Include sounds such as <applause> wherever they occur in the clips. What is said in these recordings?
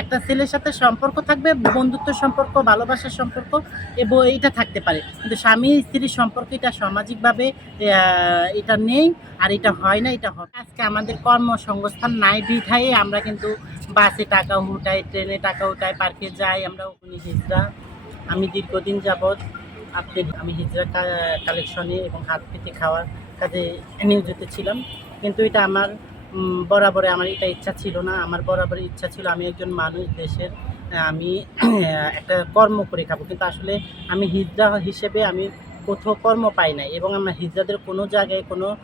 একটা ছেলের সাথে সম্পর্ক থাকবে, বন্ধুত্ব সম্পর্ক, ভালোবাসার সম্পর্ক, এবং, এইটা থাকতে পারে। কিন্তু স্বামী স্ত্রীর সম্পর্ক এটা সামাজিকভাবে এটা নেই আর এটা হয় না, এটা হয় আজকে আমাদের কর্মসংস্থান নাই বিধায়ে আমরা কিন্তু বাসে টাকা উঠাই, ট্রেনে টাকা উঠাই, পার্কে যাই, আমরা ওখানে হিজড়া। আমি দীর্ঘদিন যাবৎ আপনি, আমি হিজড়া কালেকশনে এবং হাত পেতে খাওয়ার কাজে নিয়োজিত ছিলাম। কিন্তু এটা আমার বরাবরে আমার এটা ইচ্ছা ছিল না। আমার বরাবর ইচ্ছা ছিল আমি একজন মানুষ দেশের, আমি একটা কর্ম করে খাব। কিন্তু আসলে আমি হিজরা হিসেবে আমি কোথাও কর্ম পাই নাই এবং আমার হিজরাদের কোনো জায়গায় কোনো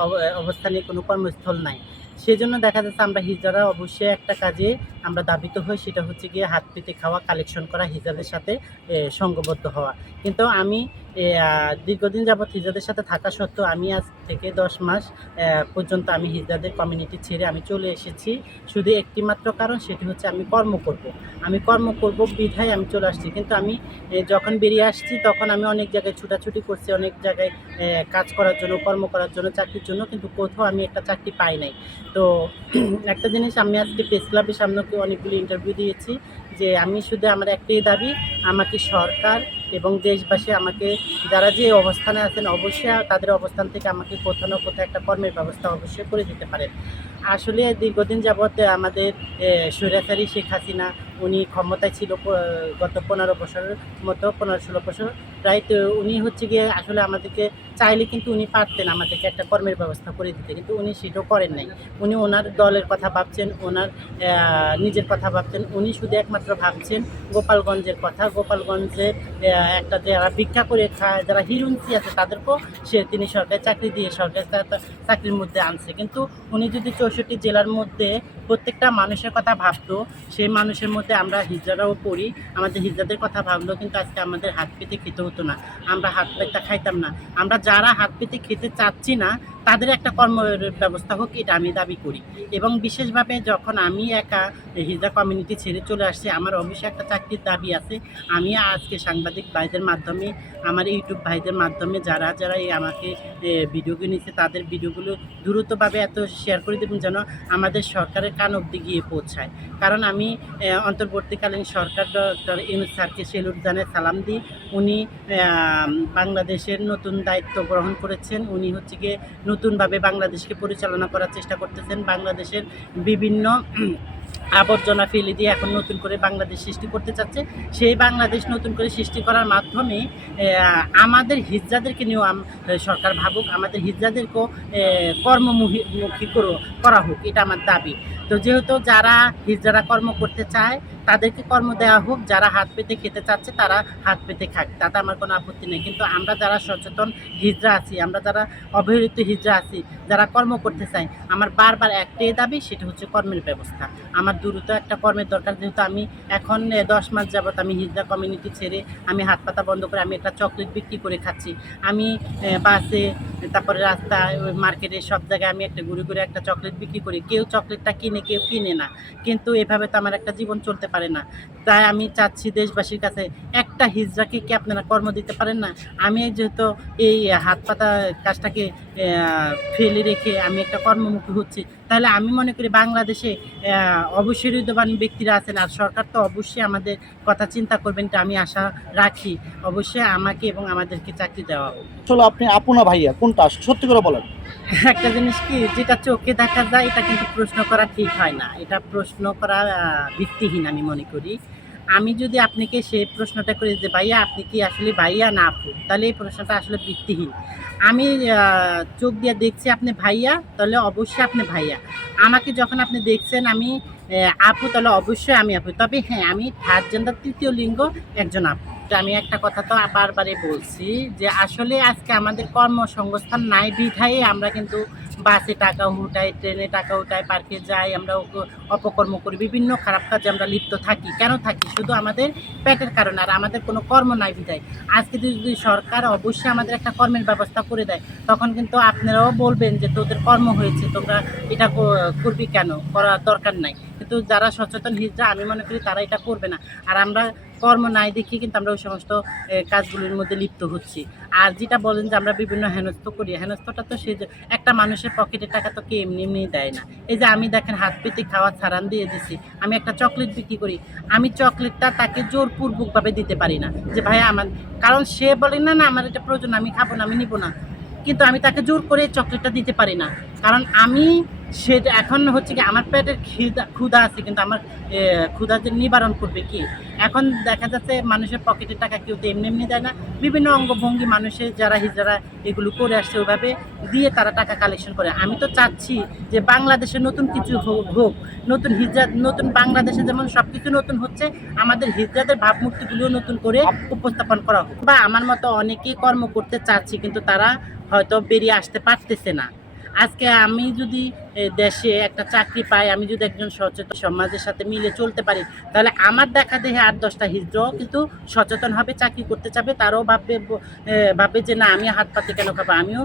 অব- অবস্থানে কোনো কর্মস্থল নাই। সেই জন্য দেখা যাচ্ছে আমরা হিজরারা অবশ্যই একটা কাজে আমরা দাবিত হই সেটা হচ্ছে গিয়ে হাত পেতে খাওয়া কালেকশন করা হিজাদের সাথে সঙ্গবদ্ধ হওয়া। কিন্তু আমি দীর্ঘদিন যাবৎ হিজাদের সাথে থাকা সত্ত্বেও আমি আজ থেকে দশ মাস পর্যন্ত আমি হিজাদের কমিউনিটি ছেড়ে আমি চলে এসেছি। শুধু একটি মাত্র কারণ, সেটি হচ্ছে আমি কর্ম করব। আমি কর্ম করব, বিধায় আমি চলে আসছি। কিন্তু আমি যখন বেরিয়ে আসছি, তখন আমি অনেক জায়গায় ছুটাছুটি করছি, অনেক জায়গায় কাজ করার জন্য, কর্ম করার জন্য, চাকরির জন্য, কিন্তু কোথাও আমি একটা চাকরি পাই নাই। তো, <clears throat> একটা জিনিস আমি আজকে প্রেস ক্লাবের সামনে অনেকগুলি ইন্টারভিউ দিয়েছি যে আমি শুধু আমার একটাই দাবি আমাকে সরকার এবং দেশবাসী আমাকে, যারা যে অবস্থানে আছেন অবশ্যই তাদের অবস্থান থেকে আমাকে কোথাও না কোথাও একটা কর্মের ব্যবস্থা অবশ্যই করে দিতে পারেন। আসলে দীর্ঘদিন যাবৎ আমাদের স্বৈরাচারী শেখ হাসিনা, উনি ক্ষমতায় ছিল গত পনেরো বছরের মতো, পনেরো ষোলো বছর, প্রায় তো উনি হচ্ছে গিয়ে আসলে আমাদেরকে চাইলে কিন্তু উনি পারতেন আমাদেরকে একটা কর্মের ব্যবস্থা করে দিতে, কিন্তু উনি সেটাও করেন নাই। উনি ওনার দলের কথা ভাবছেন, ওনার নিজের কথা ভাবছেন, উনি শুধু একমাত্র ভাবছেন গোপালগঞ্জের কথা গোপালগঞ্জের আহ, একটা যারা ভিক্ষা করে খায় যারা হিরুন্সি আছে তাদেরকেও সে তিনি সরকারি চাকরি দিয়ে সরকারি চাকরির মধ্যে আনছে। কিন্তু উনি যদি চৌষট্টি জেলার মধ্যে প্রত্যেকটা মানুষের কথা ভাবতো সেই মানুষের মধ্যে আমরা হিজড়াও পড়ি আমাদের হিজড়াদের কথা ভাবলেও কিন্তু আজকে আমাদের হাত পেতে খেতে হতো না। আমরা হাত পেতে খাইতাম না। আমরা যারা হাত পেতে খেতে চাচ্ছি না তাদের একটা কর্ম ব্যবস্থা হোক, এটা আমি দাবি করি। এবং বিশেষভাবে যখন আমি একা হিজড়া কমিউনিটি ছেড়ে চলে আসছি, আমার অবশ্যই একটা চাকরির দাবি আছে। আমি আজকে সাংবাদিক ভাইদের মাধ্যমে, আমার ইউটিউব ভাইদের মাধ্যমে যারা যারা এই আমাকে ভিডিওগুলো নিচ্ছে, তাদের ভিডিওগুলো দ্রুতভাবে এত শেয়ার করে দেবেন যেন আমাদের সরকারের কান অবধি গিয়ে পৌঁছায়। কারণ আমি অন্তর্বর্তীকালীন সরকার ডক্টর ইউনুস স্যারকে সেলুট জানাই সালাম দিই। উনি বাংলাদেশের নতুন দায়িত্ব গ্রহণ করেছেন। উনি হচ্ছে গিয়ে নতুনভাবে বাংলাদেশকে পরিচালনা করার চেষ্টা করতেছেন। বাংলাদেশের বিভিন্ন আবর্জনা ফেলে দিয়ে এখন নতুন করে বাংলাদেশ সৃষ্টি করতে চাচ্ছে। সেই বাংলাদেশ নতুন করে সৃষ্টি করার মাধ্যমে আমাদের হিজ্জাদেরকে নিয়েও সরকার ভাবুক, আমাদের হিজ্জাদেরকেও কর্মমুখী মুখী করো করা হোক, এটা আমার দাবি। তো যেহেতু যারা হিজড়া কর্ম করতে চায়, তাদেরকে কর্ম দেওয়া হোক, যারা হাত পেতে খেতে চাচ্ছে, তারা হাত পেতে খাক। তাতে আমার কোনো আপত্তি নেই। কিন্তু আমরা যারা সচেতন হিজড়া আছি, আমরা যারা অবহেলিত হিজড়া আছি, যারা কর্ম করতে চাই, আমার বারবার একটাই দাবি, সেটা হচ্ছে কর্মের ব্যবস্থা। আমার দ্রুত একটা কর্মের দরকার, যেহেতু আমি এখন দশ মাস যাবত আমি হিজড়া কমিউনিটি ছেড়ে আমি হাত পাতা বন্ধ করে আমি একটা চকলেট বিক্রি করে খাচ্ছি। আমি বাসে, তারপরে রাস্তায় মার্কেটে সব জায়গায় আমি একটা ঘুরে ঘুরে একটা চকলেট বিক্রি করি। কেউ চকলেটটা কিনে কেউ কিনে না। কিন্তু এভাবে তো আমার একটা জীবন চলতে পারে না। তাই আমি চাচ্ছি দেশবাসীর কাছে, একটা হিজড়াকে কি আপনারা কর্ম দিতে পারেন না? আমি যেহেতু এই হাত পাতা কাজটাকে ফেলে রেখে আমি একটা কর্মমুখী হচ্ছি তাহলে আমি মনে করি বাংলাদেশে অবসরিতবান ব্যক্তিরা আছেন আর সরকার তো অবশ্যই আমাদের কথা চিন্তা করবেন এটা আমি আশা রাখি। অবশ্যই আমাকে এবং আমাদেরকে চাকরি দেওয়া চলো আপনি আপনা ভাইয়া কোনটা? সত্যি করে বলেন। একটা জিনিস কি যেটা চোখে দেখা যায় এটা কিন্তু প্রশ্ন করা ঠিক হয় না। এটা প্রশ্ন করা ভিত্তিহীন আমি মনে করি। আমি যদি আপনাকে সেই প্রশ্নটা করি যে, ভাইয়া, আপনি কি আসলে ভাইয়া না আপু? তাহলে এই প্রশ্নটা আসলে ভিত্তিহীন। আমি চোখ দিয়ে দেখছি আপনি ভাইয়া, তাহলে অবশ্যই আপনি ভাইয়া। আমাকে যখন আপনি দেখছেন আমি আপু, তাহলে অবশ্যই আমি আপু। তবে হ্যাঁ আমি থার্ড জেন্ডার তৃতীয় লিঙ্গ, একজন আপু। আমি একটা কথা তো বারবারই বলছি যে, আসলে আজকে আমাদের কর্মসংস্থান নাই বিধায়ে আমরা কিন্তু বাসে টাকা উঠাই, ট্রেনে টাকা উঠাই, পার্কে যাই, আমরা অপকর্ম করি, বিভিন্ন খারাপ কাজে আমরা লিপ্ত থাকি। কেন থাকি? শুধু আমাদের পেটের কারণে, আর আমাদের কোনো কর্ম নাই বিধায়। আজকে যদি সরকার অবশ্যই আমাদের একটা কর্মের ব্যবস্থা করে দেয়, তখন কিন্তু আপনারাও বলবেন যে তোদের কর্ম হয়েছে, তোমরা এটা করবি কেন? করার দরকার নাই। কিন্তু যারা সচেতন হিজড়া আমি মনে করি তারা এটা করবে না। আর আমরা কর্ম নাই দেখি কিন্তু আমরা ওই সমস্ত কাজগুলির মধ্যে লিপ্ত হচ্ছি। আর যেটা বলেন যে আমরা বিভিন্ন হেনস্থ করি, হেনস্থটা তো সে একটা মানুষের পকেটের টাকা তো কে এমনি এমনি দেয় না। এই যে আমি দেখেন হাত পেতে খাওয়া ছাড়ান দিয়ে দিছি, আমি একটা চকলেট বিক্রি করি, আমি চকলেটটা তাকে জোরপূর্বকভাবে দিতে পারি না যে ভাই আমার, কারণ সে বলে, না না, আমার এটা প্রয়োজন, আমি খাব না, আমি নিবো না। কিন্তু আমি তাকে জোর করে চকলেটটা দিতে পারি না। কারণ আমি সে এখন হচ্ছে কি আমার পেটের খিদা ক্ষুধা আছে, কিন্তু আমার ক্ষুধা যে নিবারণ করবে কি? এখন দেখা যাচ্ছে মানুষের পকেটের টাকা কেউ তো এমনি এমনি দেয় না। বিভিন্ন অঙ্গভঙ্গি মানুষের যারা হিজড়া এগুলো করে আসছে ওইভাবে দিয়ে তারা টাকা কালেকশন করে। আমি তো চাচ্ছি যে বাংলাদেশে নতুন কিছু হোক হোক, নতুন হিজরা, নতুন বাংলাদেশে যেমন সব কিছু নতুন হচ্ছে, আমাদের হিজরাদের ভাবমূর্তিগুলিও নতুন করে উপস্থাপন করা হোক। বা আমার মতো অনেকেই কর্ম করতে চাচ্ছি, কিন্তু তারা হয়তো বেরিয়ে আসতে পারতেছে না। আজকে আমি যদি দেশে একটা চাকরি পাই, আমি যদি একজন সচেতন সমাজের সাথে মিলে চলতে পারি, তাহলে আমার দেখা দেখে আট দশটা হিজড়াও কিন্তু সচেতন হবে, চাকরি করতে চাবে, তারাও ভাববে ভাববে যে না আমি হাত পাতে কেন খাব? আমিও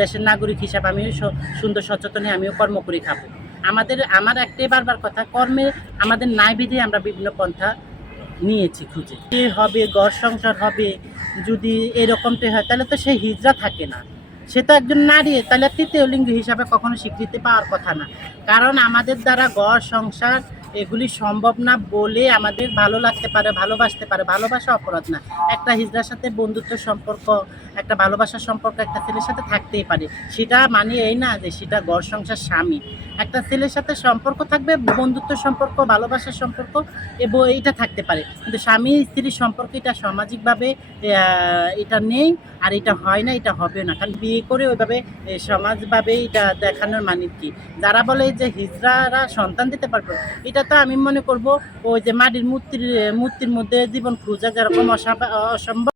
দেশের নাগরিক হিসাবে আমিও সুন্দর সচেতন হয়ে আমিও কর্ম করে খাব। আমাদের, আমার একটাই বারবার কথা, কর্মে আমাদের নাই বিধি আমরা বিভিন্ন পন্থা নিয়েছি খুঁজে। হবে, ঘর সংসার হবে, যদি এরকমটাই হয়, তাহলে তো সে হিজড়া থাকে না। সে তো একজন নারী, তাহলে তৃতীয় লিঙ্গ হিসাবে কখনো স্বীকৃতি পাওয়ার কথা না। কারণ আমাদের দ্বারা ঘর, সংসার এগুলি সম্ভব না বলে আমাদের ভালো লাগতে পারে, ভালোবাসতে পারে। ভালোবাসা অপরাধ না। একটা হিজড়ার সাথে বন্ধুত্ব সম্পর্ক, একটা ভালোবাসার সম্পর্ক একটা ছেলের সাথে থাকতেই পারে। সেটা মানে এই না যে সেটা ঘর সংসার স্বামী। একটা ছেলের সাথে সম্পর্ক থাকবে, বন্ধুত্ব সম্পর্ক, ভালোবাসার সম্পর্ক এবং এইটা থাকতে পারে। কিন্তু স্বামী স্ত্রীর সম্পর্ক এটা সামাজিকভাবে এটা নেই আর এটা হয় না, এটা হবে না। কারণ বিয়ে করে ওইভাবে সমাজভাবে এটা দেখানোর মানে কি? যারা বলে যে হিজড়ারা সন্তান দিতে পারবে, এটা তো আমি মনে করব ওই যে মাটির মূর্তির মূর্তির মধ্যে জীবন খুঁজা যেরকম অসম্ভব।